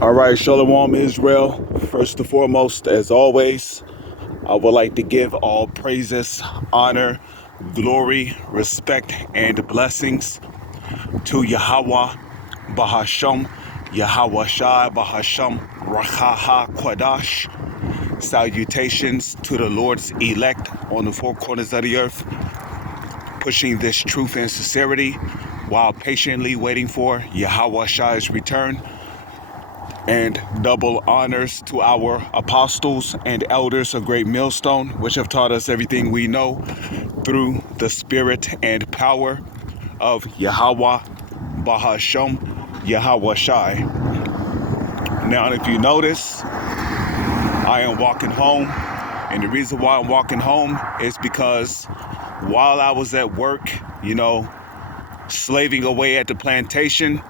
All right, Shalom Israel. First and foremost, as always, I would like to give all praises, honor, glory, respect, and blessings to Yahweh, Bahasham, Yahweh Shai, Bahasham, Rachaha Kwadash. Salutations to the Lord's elect on the four corners of the earth, pushing this truth and sincerity while patiently waiting for Yahweh Shai's return. And double honors to our apostles and elders of Great Millstone, which have taught us everything we know through the spirit and power of Yahweh Bahasham, Yahweh Shai. Now, if you notice, I am walking home, and the reason why I'm walking home is because while I was at work, slaving away at the plantation,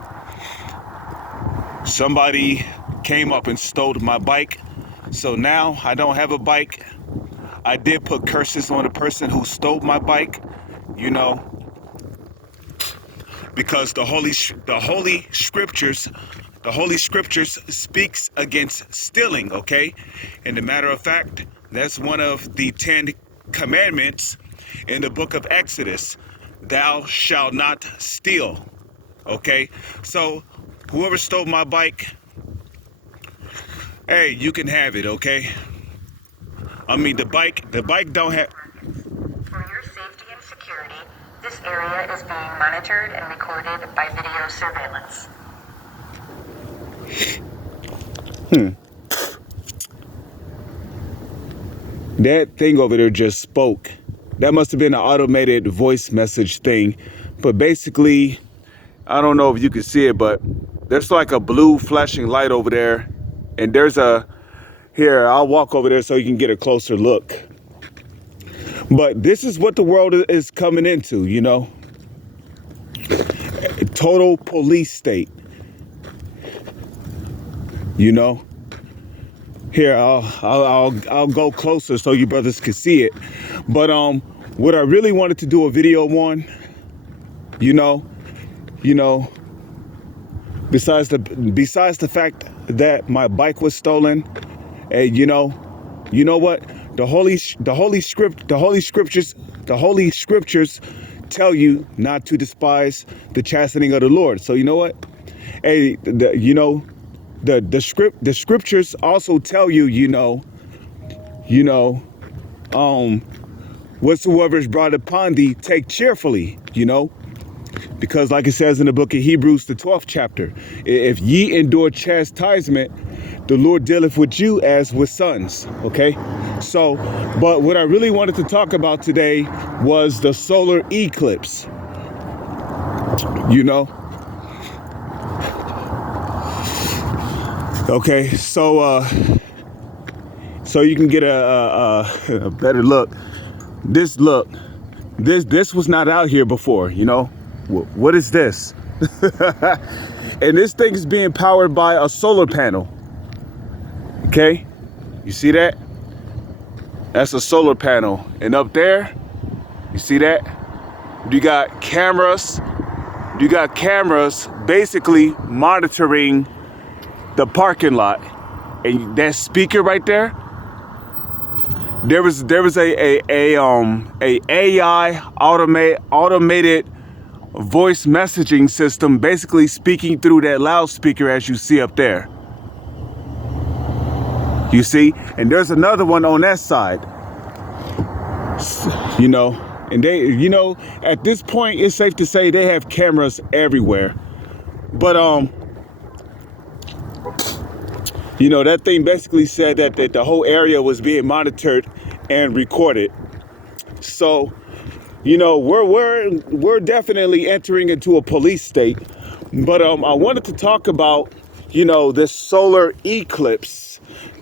somebody came up and stole my bike. So now I don't have a bike. I did put curses on the person who stole my bike, because the holy scriptures speaks against stealing, okay? And the matter of fact, that's one of the 10 commandments in the book of Exodus. Thou shalt not steal, okay? So whoever stole my bike, hey, you can have it, okay? I mean, the bike don't have... For your safety and security, this area is being monitored and recorded by video surveillance. That thing over there just spoke. That must have been an automated voice message thing. But basically, I don't know if you can see it, but there's like a blue flashing light over there. And there's here, I'll walk over there so you can get a closer look. But this is what the world is coming into, A total police state. Here, I'll go closer so you brothers can see it. But what I really wanted to do a video on, besides the fact that my bike was stolen, and you know what? The holy scriptures tell you not to despise the chastening of the Lord. So you know what? Hey, the scriptures also tell you, whatsoever is brought upon thee, take cheerfully, because like it says in the book of Hebrews, the 12th chapter, if ye endure chastisement, the Lord dealeth with you as with sons. Okay. So, but what I really wanted to talk about today was the solar eclipse, Okay, so you can get a better look. This was not out here before, What is this? And this thing is being powered by a solar panel. Okay, you see that? That's a solar panel. And up there, you see that? You got cameras basically monitoring the parking lot. And that speaker right there, there was a AI automated voice messaging system basically speaking through that loudspeaker as you see up there. You see? And there's another one on that side. And they, at this point it's safe to say they have cameras everywhere. But that thing basically said that the whole area was being monitored and recorded. So, we're definitely entering into a police state. But I wanted to talk about, this solar eclipse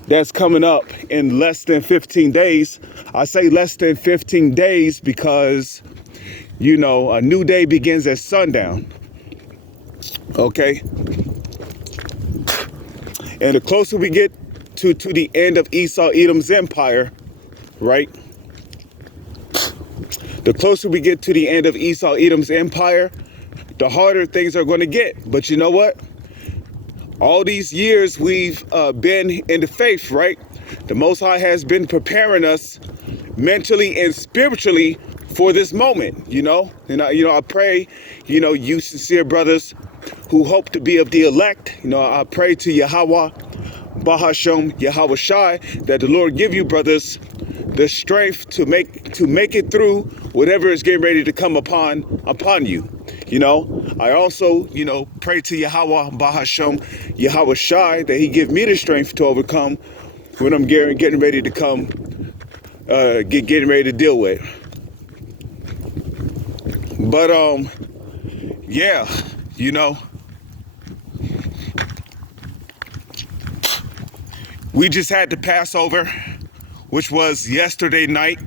that's coming up in less than 15 days. I say less than 15 days because, a new day begins at sundown. Okay. And the closer we get to the end of Esau Edom's empire, right? The closer we get to the end of Esau Edom's empire, the harder things are going to get. But you know what? All these years we've been in the faith, right? The Most High has been preparing us mentally and spiritually for this moment, I pray, you sincere brothers who hope to be of the elect, I pray to Yahweh, Bahasham, Yahweh Shai, that the Lord give you, brothers, the strength to make it through whatever is getting ready to come upon you. I also, pray to Yahweh, Bahasham, Yahweh Shai, that he give me the strength to overcome when I'm getting ready to come, getting ready to deal with. But, yeah, we just had the Passover, which was yesterday night,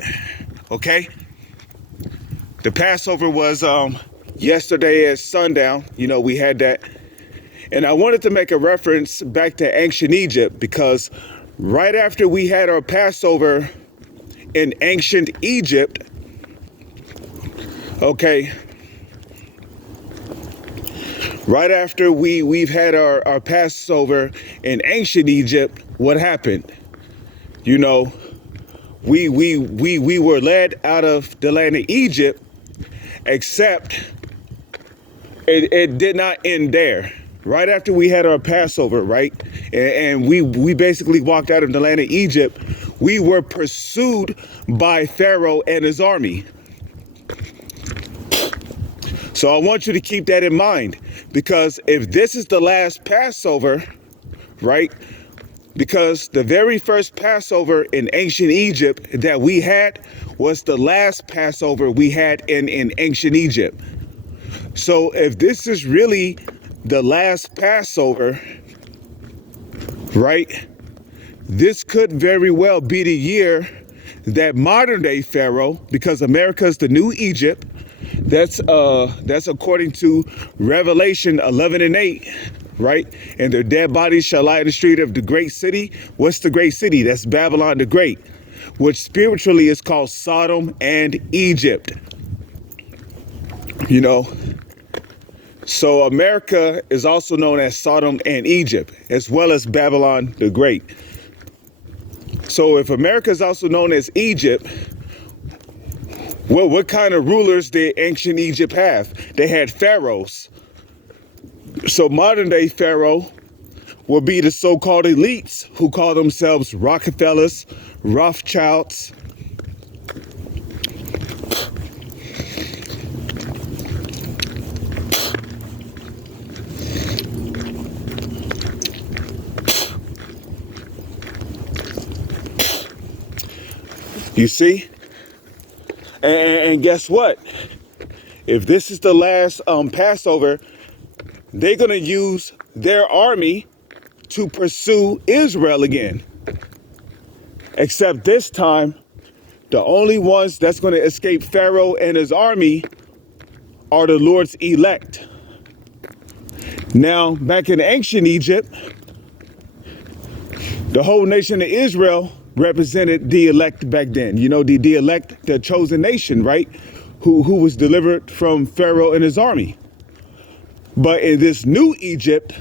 okay? The Passover was yesterday at sundown, we had that. And I wanted to make a reference back to ancient Egypt because right after we had our Passover in ancient Egypt, okay, right after we've had our Passover in ancient Egypt, what happened? We were led out of the land of Egypt, except it did not end there. Right after we had our Passover, right, and we basically walked out of the land of Egypt, we were pursued by Pharaoh and his army. So I want you to keep that in mind, because if this is the last Passover, right, because the very first Passover in ancient Egypt that we had was the last Passover we had in ancient Egypt. So if this is really the last Passover, right, this could very well be the year that modern day Pharaoh, because America is the new Egypt, that's according to Revelation 11:8, right? And their dead bodies shall lie in the street of the great city. What's the great city? That's Babylon the Great, which spiritually is called Sodom and Egypt. So America is also known as Sodom and Egypt, as well as Babylon the Great. So if America is also known as Egypt, well, what kind of rulers did ancient Egypt have? They had pharaohs. So modern day Pharaoh will be the so-called elites who call themselves Rockefellers, Rothschilds. You see? And guess what? If this is the last Passover, they're going to use their army to pursue Israel again. Except this time, the only ones that's going to escape Pharaoh and his army are the Lord's elect. Now, back in ancient Egypt, the whole nation of Israel represented the elect back then. The elect, the chosen nation, right? Who was delivered from Pharaoh and his army. But in this new Egypt,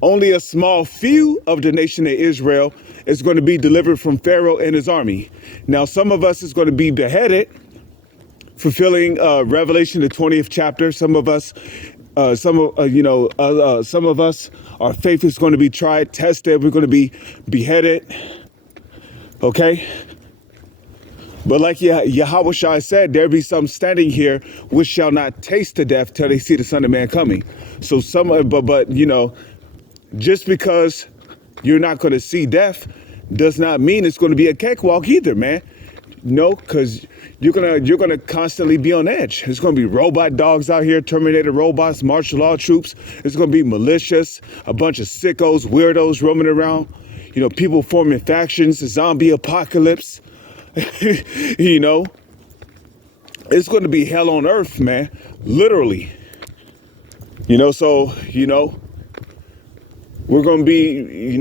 only a small few of the nation of Israel is going to be delivered from Pharaoh and his army. Now, some of us is going to be beheaded, fulfilling Revelation, the 20th chapter. Some of us, some of us, our faith is going to be tried, tested. We're going to be beheaded. Okay. But like Yahweh Shai said, there be some standing here which shall not taste to death till they see the Son of Man coming. So but just because you're not going to see death does not mean it's going to be a cakewalk either, man. No, because you're gonna constantly be on edge. There's gonna be robot dogs out here, Terminator robots, martial law troops. It's gonna be malicious, a bunch of sickos, weirdos roaming around. People forming factions, a zombie apocalypse. It's gonna be hell on earth, man. Literally. So we're gonna be,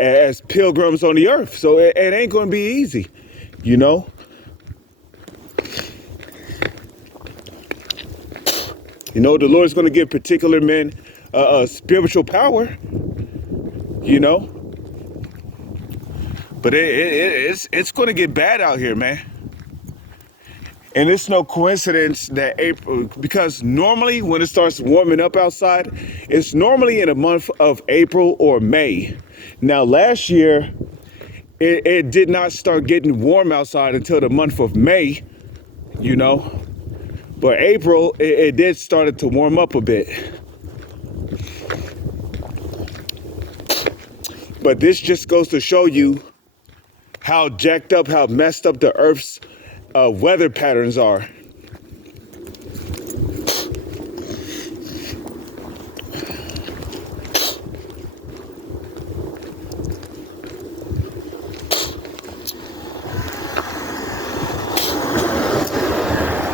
as pilgrims on the earth. So it ain't gonna be easy. The Lord is going to give particular men spiritual power. you know. But it's going to get bad out here, man. And it's no coincidence that April, because normally when it starts warming up outside, it's normally in the month of April or May. Now, last year, it did not start getting warm outside until the month of May, you know. But April, it did started to warm up a bit. But this just goes to show you how jacked up, how messed up the Earth's weather patterns are.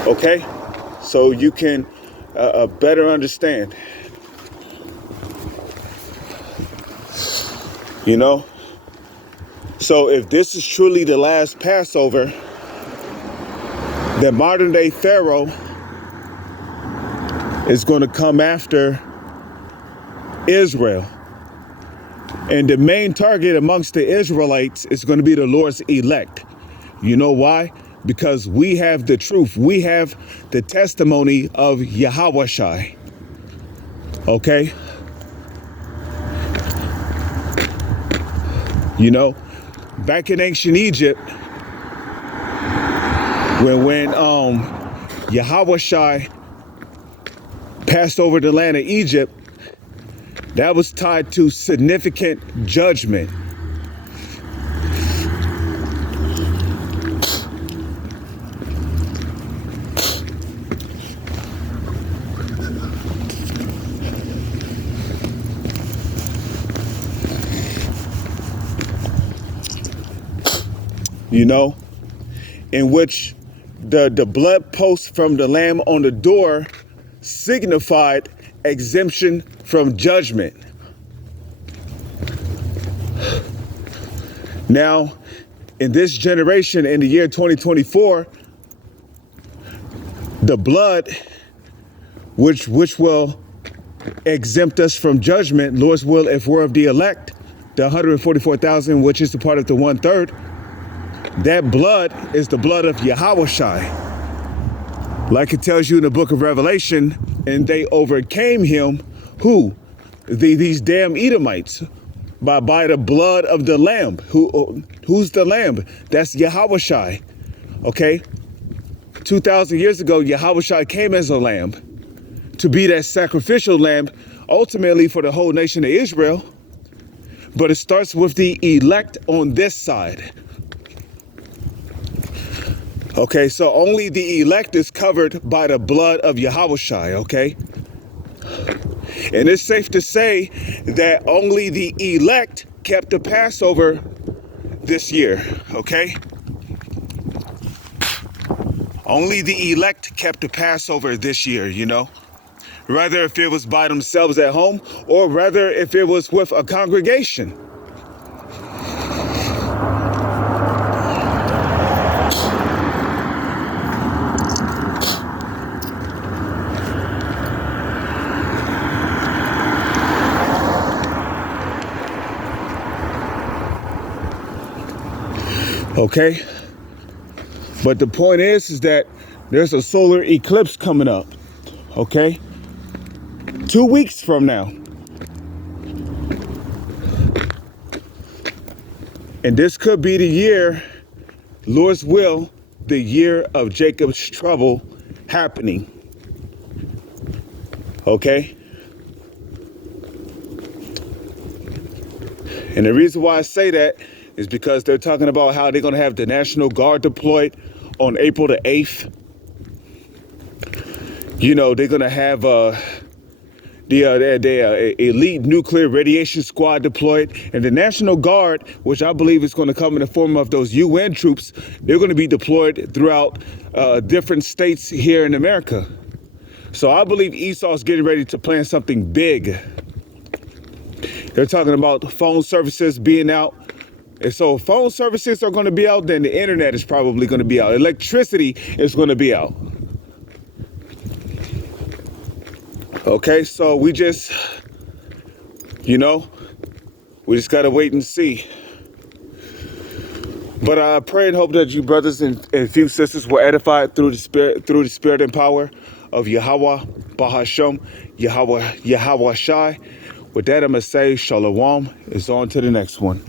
Okay, so you can better understand, you know. So if this is truly the last Passover, the modern day Pharaoh is going to come after Israel. And the main target amongst the Israelites is going to be the Lord's elect. You know why? Because we have the truth. We have the testimony of Yahawashai. Okay? You know, back in ancient Egypt, when Yahawashai passed over the land of Egypt, that was tied to significant judgment. You know, in which the blood post from the lamb on the door signified exemption from judgment. Now, in this generation, in the year 2024, the blood, which will exempt us from judgment, Lord's will, if we're of the elect, the 144,000, which is the part of the 1/3, that blood is the blood of Yahawashai. Like it tells you in the book of Revelation, and they overcame him, who? These damn Edomites, by the blood of the Lamb. Who's the Lamb? That's Yahawashai. Okay? 2,000 years ago, Yahawashai came as a lamb to be that sacrificial lamb, ultimately for the whole nation of Israel. But it starts with the elect on this side. Okay, so only the elect is covered by the blood of Yahawashai, okay? And it's safe to say that only the elect kept the Passover this year, okay? Only the elect kept the Passover this year, you know? Rather if it was by themselves at home, or rather if it was with a congregation. Okay, but the point is that there's a solar eclipse coming up, okay? 2 weeks from now. And this could be the year, Lord's will, the year of Jacob's trouble happening, okay? And the reason why I say that is because they're talking about how they're going to have the National Guard deployed on April the 8th. You know, they're going to have the elite nuclear radiation squad deployed. And the National Guard, which I believe is going to come in the form of those UN troops, they're going to be deployed throughout different states here in America. So I believe Esau's getting ready to plan something big. They're talking about phone services being out. And so if phone services are going to be out, then the internet is probably going to be out. Electricity is going to be out. Okay, so we just, you know, We just gotta wait and see. But I pray and hope that you brothers and few sisters were edified through the spirit and power of Yahweh, Bahasham, Yahweh Shai. With that, I'm gonna say Shalom. It's on to the next one.